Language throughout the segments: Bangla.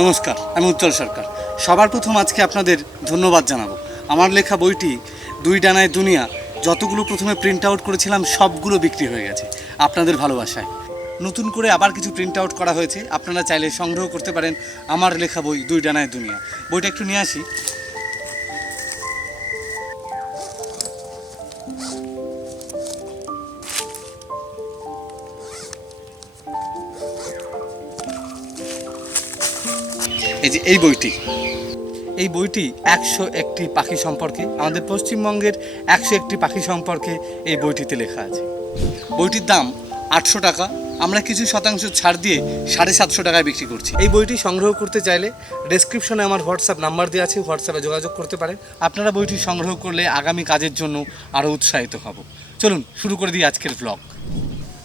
নমস্কার, আমি উজ্জ্বল সরকার। সবার প্রথম আজকে আপনাদের ধন্যবাদ জানাব। আমার লেখা বইটি দুই ডানায় দুনিয়া, যতগুলো প্রথমে প্রিন্ট আউট করেছিলাম, সবগুলো বিক্রি হয়ে গেছে, আপনাদের ভালোবাসায়। নতুন করে আবার কিছু প্রিন্ট আউট করা হয়েছে, আপনারা চাইলে সংগ্রহ করতে পারেন আমার লেখা বই দুই ডানায় দুনিয়া। বইটা একটু নিয়ে আসি। এই যে, এই বইটি। এই বইটি একশো একটি পাখি সম্পর্কে, আমাদের পশ্চিমবঙ্গের একশো একটি পাখি সম্পর্কে এই বইটিতে লেখা আছে। বইটির দাম আটশো টাকা, আমরা কিছু শতাংশ ছাড় দিয়ে সাড়ে সাতশো টাকায় বিক্রি করছি। এই বইটি সংগ্রহ করতে চাইলে ডেসক্রিপশনে আমার হোয়াটসঅ্যাপ নাম্বার দেওয়া আছে, হোয়াটসঅ্যাপে যোগাযোগ করতে পারেন। আপনারা বইটি সংগ্রহ করলে আগামী কাজের জন্য আরও উৎসাহিত হব। চলুন, শুরু করে দিই আজকের ব্লগ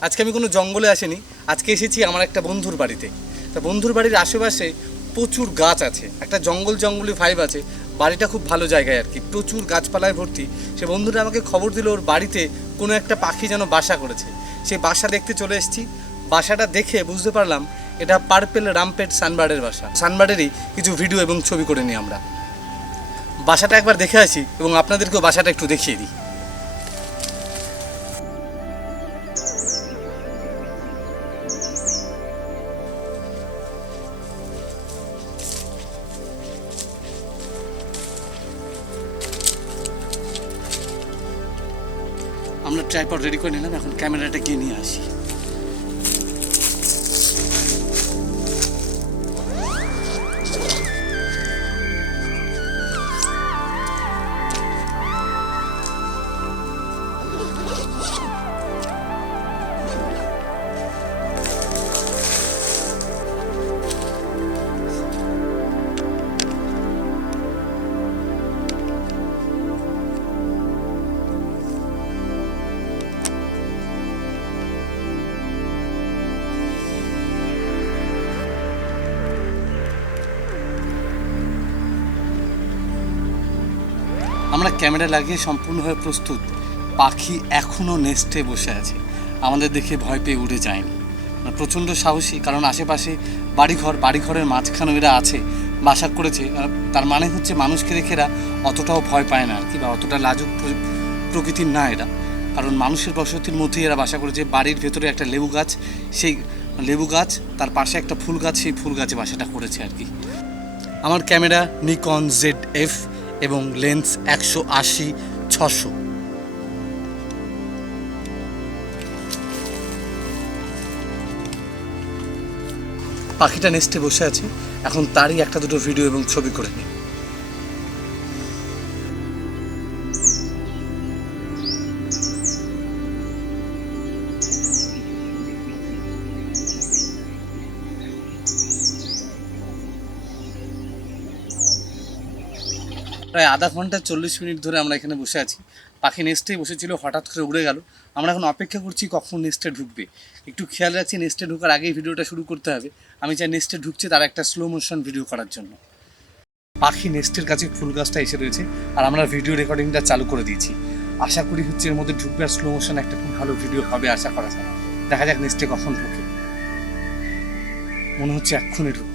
আজকে আমি কোনো জঙ্গলে আসিনি, আজকে এসেছি আমার একটা বন্ধুর বাড়িতে। তা বন্ধুর বাড়ির আশেপাশে প্রচুর গাছ আছে, একটা জঙ্গল জঙ্গলি ভাইব আছে, বাড়িটা খুব ভালো জায়গায় আর কি, প্রচুর গাছপালায় ভর্তি। সে বন্ধুটা আমাকে খবর দিল ওর বাড়িতে কোনো একটা পাখি যেন বাসা করেছে। সেই বাসা দেখতে চলে এসেছি, বাসাটা দেখে বুঝতে পারলাম এটা পার্পেল রামপেট সানবার্ডের বাসা। সানবার্ডেরই কিছু ভিডিও এবং ছবি করে নিই আমরা। বাসাটা একবার দেখে আসি এবং আপনাদেরকেও বাসাটা একটু দেখিয়ে দিই। ট্রাইপড রেডি করে নিলাম এখন ক্যামেরাটা গিয়ে নিয়ে আসি। আমরা ক্যামেরা লাগিয়ে সম্পূর্ণভাবে প্রস্তুত। পাখি এখনও নেস্টে বসে আছে। আমাদের দেখে ভয় পেয়ে উড়ে যায়নি। প্রচণ্ড সাহসী, কারণ আশেপাশে বাড়িঘর, বাড়িঘরের মাঝখানে এরা আছে বাসা করেছে। তার মানে হচ্ছে মানুষকে দেখে এরা অতটাও ভয় পায় না, আর কি বা অতটা লাজুক প্রকৃতির না এরা। কারণ মানুষের বসতির মধ্যেই এরা বাসা করেছে। বাড়ির ভেতরে একটা লেবু গাছ, সেই লেবু গাছ, তার পাশে একটা ফুল গাছ, সেই ফুল গাছে বাসাটা করেছে আর কি। আমার ক্যামেরা নিকন জেড এফ এবং লেন্স একশো আশি, ছশো। পাখিটা নেস্টে বসে আছে। এখন তারই একটা দুটো ভিডিও এবং ছবি করে নিই। প্রায় আধা ঘণ্টা চল্লিশ মিনিট ধরে আমরা এখানে বসে আছি। পাখি নেস্টেই বসেছিল, হঠাৎ করে উড়ে গেল। আমরা এখন অপেক্ষা করছি কখন নেস্টে ঢুকবে। একটু খেয়াল রাখছি নেস্টে ঢোকার আগেই ভিডিওটা শুরু করতে হবে। আমি চাই নেস্টে ঢুকছে তার একটা স্লো মোশন ভিডিও করার জন্য। পাখি নেস্টের কাছে ফুল গাছটা এসে রয়েছে আর আমরা ভিডিও রেকর্ডিংটা চালু করে দিয়েছি। আশা করি হচ্ছে এর মধ্যে ঢুকবে আর স্লো মোশন একটা খুব ভালো ভিডিও হবে, আশা করা যায়। দেখা যাক নেস্টে কখন ঢুকে। মনে হচ্ছে এক্ষুনি ঢুকবে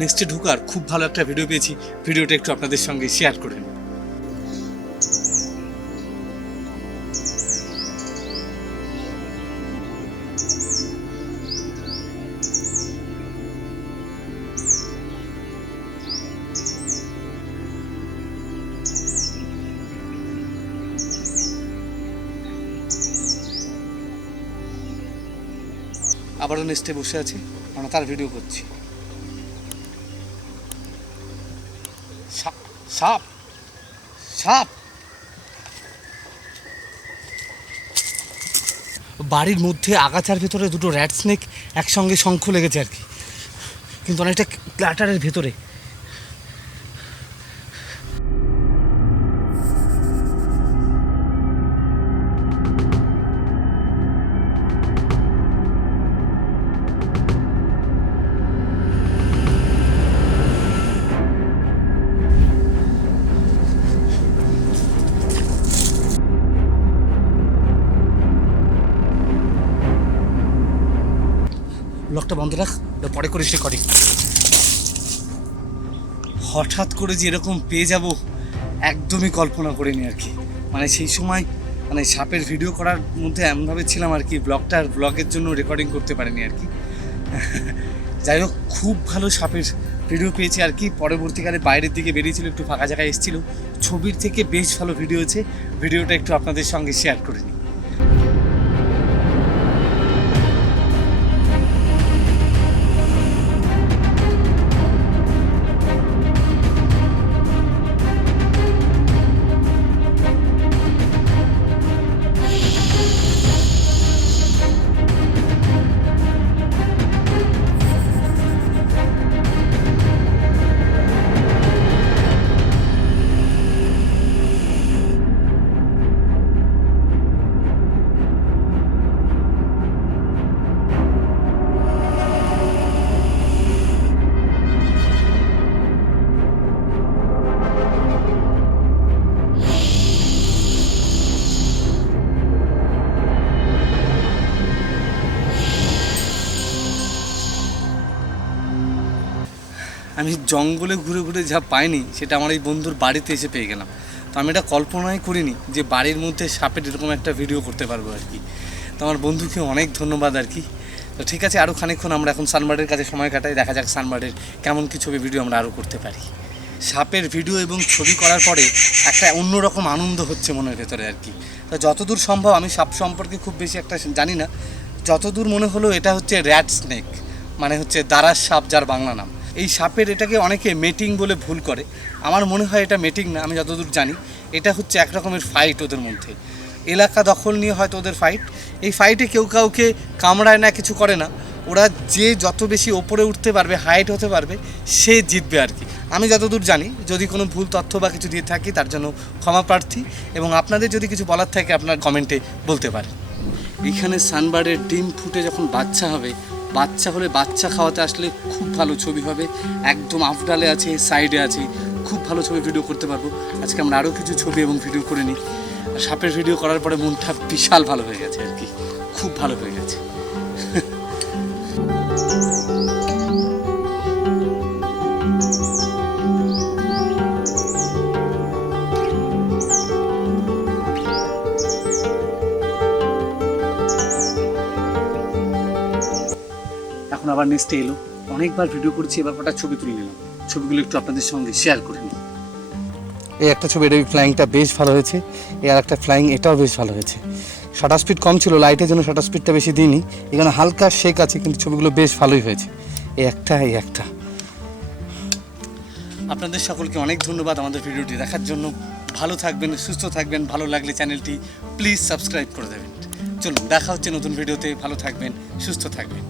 নেক্সটে ঢুকার খুব ভালো একটা ভিডিও পেয়েছি। ভিডিওটা একটু আপনাদের সঙ্গে শেয়ার করে আবারও নেক্সটে বসে আছি। আমরা তার ভিডিও করছি। সাপ। সাপ। বাড়ির মধ্যে আগাছার ভেতরে দুটো র্যাট স্নেক একসঙ্গে শঙ্খ লেগেছে আর কি। কিন্তু অনেকটা ক্লাটারের ভেতরে। বন্ধ রাখ পরে করিস রেকর্ডিং হঠাৎ করে যে এরকম পেয়ে যাব, একদমই কল্পনা করিনি আর কি। মানে সেই সময় মানে সাপের ভিডিও করার মধ্যে এমনভাবে ছিলাম আর কি ব্লগটা আর ব্লগের জন্য রেকর্ডিং করতে পারিনি আর কি। যাই হোক, খুব ভালো সাপের ভিডিও পেয়েছি আর কি। পরবর্তীকালে বাইরের দিকে বেরিয়েছিল, একটু ফাঁকা জায়গায় এসেছিল। ছবির থেকে বেশ ভালো ভিডিও আছে। ভিডিওটা একটু আপনাদের সঙ্গে শেয়ার করে নিই। আমি জঙ্গলে ঘুরে ঘুরে যা পাইনি, সেটা আমার এই বন্ধুর বাড়িতে এসে পেয়ে গেলাম। তো আমি এটা কল্পনাই করিনি যে বাড়ির মধ্যে সাপের এরকম একটা ভিডিও করতে পারব আর কি। তো আমার বন্ধুকে অনেক ধন্যবাদ আর কি। তো ঠিক আছে আরও খানিকক্ষণ আমরা এখন সানবার্ডের কাছে সময় কাটাই, দেখা যাক সানবার্ডের কেমন কি ছবি ভিডিও আমরা আরও করতে পারি। সাপের ভিডিও এবং ছবি করার পরে একটা অন্যরকম আনন্দ হচ্ছে মনের ভেতরে আর কি। তো যতদূর সম্ভব, আমি সাপ সম্পর্কে খুব বেশি একটা জানি না, যতদূর মনে হলো এটা হচ্ছে র্যাট স্নেক মানে হচ্ছে দারাস সাপ যার বাংলা নাম। এই সাপের এটাকে অনেকে মেটিং বলে ভুল করে। আমার মনে হয় এটা মেটিং না, আমি যতদূর জানি। এটা হচ্ছে এক রকমের ফাইট ওদের মধ্যে। এলাকা দখল নিয়ে হয়তো ওদের ফাইট এই ফাইটে কেউ কাউকে কামড়ায় না, কিছু করে না। ওরা যে যত বেশি ওপরে উঠতে পারবে হাইট হতে পারবে, সে জিতবে আর কি। আমি যতদূর জানি, যদি কোনো ভুল তথ্য বা কিছু দিয়ে থাকি, তার জন্য ক্ষমা প্রার্থী। এবং আপনাদের যদি কিছু বলার থাকে, আপনার কমেন্টে বলতে পারেন। এখানে সানবার্ডের ডিম ফুটে যখন বাচ্চা হবে বাচ্চা হলে বাচ্চা খাওয়াতে আসলে খুব ভালো ছবি হবে। একদম আফডালে আছে সাইডে আছে। খুব ভালো ছবি ভিডিও করতে পারব। আজকে আমরা আরও কিছু ছবি এবং ভিডিও করে নিই। সাপের ভিডিও করার পরে মনটা বিশাল ভালো হয়ে গেছে আর কি। খুব ভালো হয়ে গেছে। আবার নেক্সটে এলো। অনেকবার ভিডিও করছি এবার কটা ছবি তুলে নিলাম। ছবিগুলো একটু আপনাদের সঙ্গে শেয়ার করে নিই। এই একটা ছবি এটা ফ্লাইংটা বেশ ভালো হয়েছে এই আর একটা ফ্লাইং এটাও বেশ ভালো হয়েছে। শাটার স্পিড কম ছিল লাইটের জন্য শাটার স্পিডটা বেশি দিইনি। এখানে হালকা শেক আছে কিন্তু ছবিগুলো বেশ ভালোই হয়েছে। এই একটা এই একটা। আপনাদের সকলকে অনেক ধন্যবাদ আমাদের ভিডিওটি দেখার জন্য। ভালো থাকবেন সুস্থ থাকবেন ভালো লাগলে চ্যানেলটি প্লিজ সাবস্ক্রাইব করে দেবেন। চলুন দেখা হচ্ছে নতুন ভিডিওতে ভালো থাকবেন সুস্থ থাকবেন।